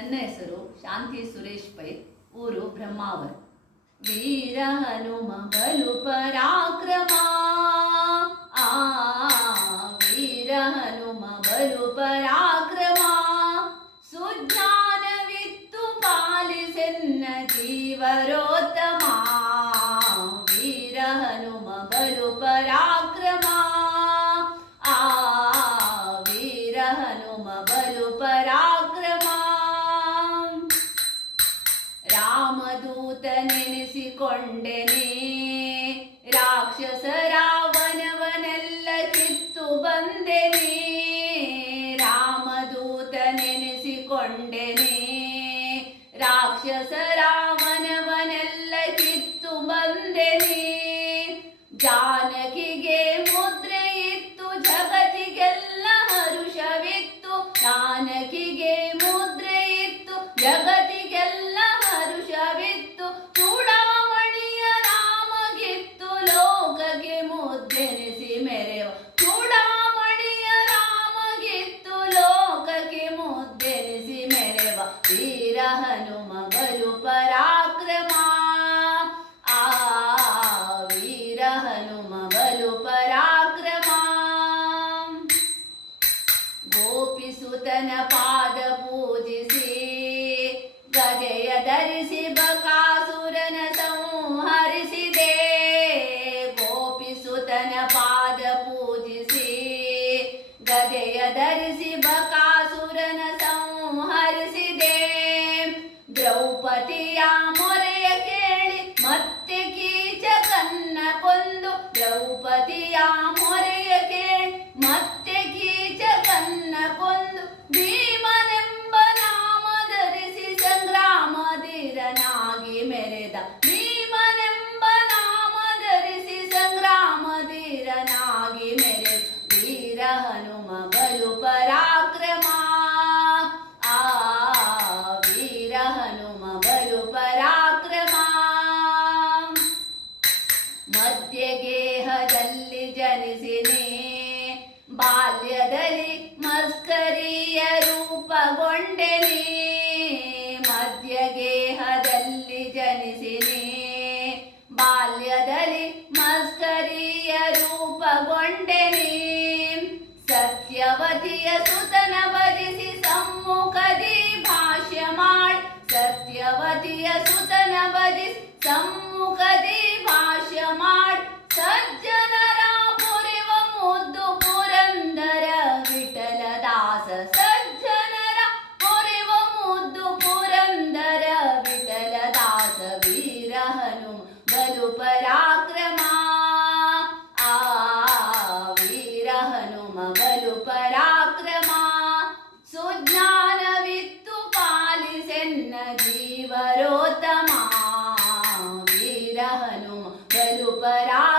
ನನ್ನ ಹೆಸರು ಶಾಂತಿ ಸುರೇಶ್ ಪೈ, ಊರು ಬ್ರಹ್ಮಾವರ್. ವೀರ ಹನುಮ ಬಲು ಪರಾಕ್ರಮ, ವೀರ ಹನುಮ ಬಲು ಪರಾಕ್ರಮ, ಸುಜ್ಞಾನವಿತ್ತು ಪಾಲಿಸೆನ್ನ ಜೀವರೋತ್ತಮ. ವೀರ ಹನುಮ ಬಲು ಪರಾಕ್ರಮ, ವೀರ ಹನುಮ ಬಲು ಪರಾಕ್ರಮ. ರಾಮದೂತ ನೆನೆಸಿಕೊಂಡೆನೆ, ರಾಕ್ಷಸ ರಾವಣವನೆಲ್ಲ ಕಿತ್ತು ಬಂದೆನೆ. ರಾಮದೂತ ನೆನೆಸಿಕೊಂಡೆನೆ, ರಾಕ್ಷಸ ರಾವಣವನೆಲ್ಲ ಕಿತ್ತು ಬಂದೆನೆ. ಜಾನಕಿಗೆ ಮುದ್ರೆ ಇತ್ತು, ಜಗತ್ತಿಗೆಲ್ಲ ಹರುಷವಿತ್ತು. ಜಾನಕಿಗೆ ಮುದ್ರೆ ಇತ್ತು, ಜಗತ್ತಿಗೆಲ್ಲ ಹರುಷವಿತ್ತು. ಚೂಡಾಮಣಿಯ ರಾಮಗಿತ್ತು, ಲೋಕಕ್ಕೆ ಮುದ್ದೆನಿಸಿ ಮೆರೆವ. ಚೂಡಾಮಣಿಯ ರಾಮಗಿತ್ತು, ಲೋಕಕ್ಕೆ ಮುದ್ದೆನಿಸಿ ಮೆರೆವ. ವೀರ ಹನುಮ ಬಲು ಪರಾಕ್ರಮ, ವೀರ ಹನುಮ ಬಲು ಪರಾಕ್ರಮ. ಗೋಪಿಸುತನ ಪಾದ ಪೂಜಿಸಿ, ಗದೆಯ ಧರಿಸಿ ಬಕಾಸುರನ ಸಂಹರಿಸಿದೆ. ಗೋಪಿಸುತನ ಪಾದ ಪೂಜಿಸಿ, ಗದೆಯ ಧರಿಸಿ ಬಕಾಸುರನ ಸಂಹರಿಸಿದೆ. ದ್ರೌಪದಿಯ ಮೊರೆಯ ಕೇಳಿ ಮತ್ತೆ ಕೀಚಕನ್ನ ಕೊಂದು. ದ್ರೌಪದಿಯ ಮೊರೆಯ ಕೇಳಿ ಮತ್ತೆ ಕೀಚಕನ್ನ ಕೊಂದು. ಭೀಮನೆಂಬ ನಾಮ ಧರಿಸಿ ಸಂಗ್ರಾಮಧೀರನಾಗಿ ಮೆರೆದ. ಭೀಮನೆಂಬ ನಾಮ ಧರಿಸಿ ಸಂಗ್ರಾಮಧೀರನಾಗಿ ಮೆರೆದ. ವೀರ ಹನುಮ ಬಲು ಪರಾಕ್ರಮ, ವೀರ ಹನುಮ ಬಲು ಪರಾಕ್ರಮ. ಮಧ್ಯಗೇಹದಲ್ಲಿ ಜನಿಸಿನಿ, ಬಾಲ್ಯದಲ್ಲಿ ಮಸ್ಕರಿಯ ರೂಪಗೊಂಡೆನಿ. ಮಧ್ಯಗೇಹದಲ್ಲಿ ಜನಿಸಿನಿ, ಬಾಲ್ಯದಲ್ಲಿ ಮಸ್ಕರಿಯ ರೂಪಗೊಂಡೆನಿ. ಸತ್ಯವತಿಯ ಸುತನ ಭಜಿಸಿ ಸಮ್ಮುಖದಿ ಭಾಷ್ಯ ಮಾಡಿ. ಸತ್ಯವತಿಯ ಸುತನ ಭಜಿಸಿ ಸಮ್ಮುಖದಿ ಭಾಷ್ಯ ಮಾಡಿ. ಸಜ್ಜನರ ಪುರಿವ ಮುದ್ದು ಪುರಂದರ ವಿಠಲದಾಸ. ಸಜ್ಜನರ ಪುರಿವ ಮುದ್ದು ಪುರಂದರ ವಿಠಲದಾಸ. ವೀರ ಹನುಮ ಬಲು ಪರಾಕ್ರಮ, ವೀರ ಹನುಮ ಬಲು ಪರಾಕ್ರಮ. ಸುಜ್ಞಾನವಿತ್ತು ಪಾಲಿಸೆನ್ನ ಜೀವರೋತ್ತಮ. ವೀರ ಹನುಮ ಬಲು ಪರಾಕ್ರಮ.